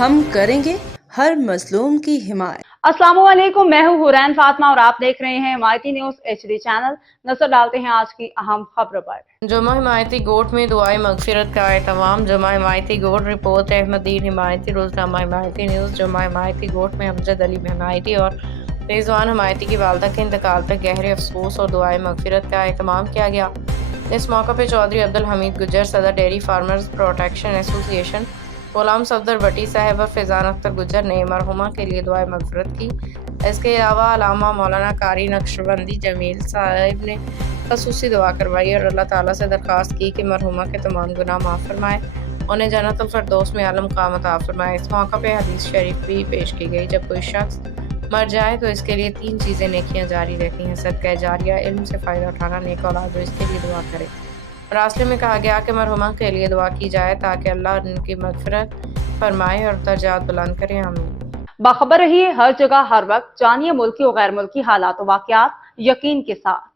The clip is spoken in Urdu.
ہم کریں گے ہر مظلوم کی حمایت۔ السلام علیکم، میں ہوں حورین فاطمہ اور آپ دیکھ رہے ہیں حمایتی نیوز HD چینل۔ نظر ڈالتے ہیں آج کی اہم خبروں پر۔ جمعہ حمایتی گوٹ میں دعائے مغفرت کا اہتمام۔ جمعہ حمایتی گوٹ رپورٹ احمدین حمایتی روزنامہ حمایتی نیوز۔ جمعہ حمایتی گوٹ میں امجد علی حمایتی اور رضوان حمایتی کی والدہ کے انتقال پر گہرے افسوس اور دعائے مغفرت کا اہتمام کیا گیا۔ اس موقع پر چودھری عبدالحمید گجر، صدر ڈیری فارمرز پروٹیکشن ایسوسی ایشن، غلام صفدر بٹی صاحب اور فیضان اختر گجر نے مرحومہ کے لیے دعائے مغفرت کی۔ اس کے علاوہ علامہ مولانا قاری نقشبندی جمیل صاحب نے خصوصی دعا کروائی اور اللہ تعالیٰ سے درخواست کی کہ مرحومہ کے تمام گناہ معاف فرمائے، انہیں جنت الفردوس میں اعلی مقام عطا فرمائے۔ اس موقع پہ حدیث شریف بھی پیش کی گئی، جب کوئی شخص مر جائے تو اس کے لیے 3 چیزیں نیکیاں جاری رہتی ہیں: صدقہ جاریہ، علم سے فائدہ اٹھانا، نیک اولاد جو اس کے لیے دعا کرے۔ راستے میں کہا گیا کہ مرحومہ کے لیے دعا کی جائے تاکہ اللہ ان کی مغفرت فرمائے اور درجات بلند کرے، آمین۔ باخبر رہیے ہر جگہ ہر وقت، جانیے ملکی و غیر ملکی حالات و واقعات یقین کے ساتھ۔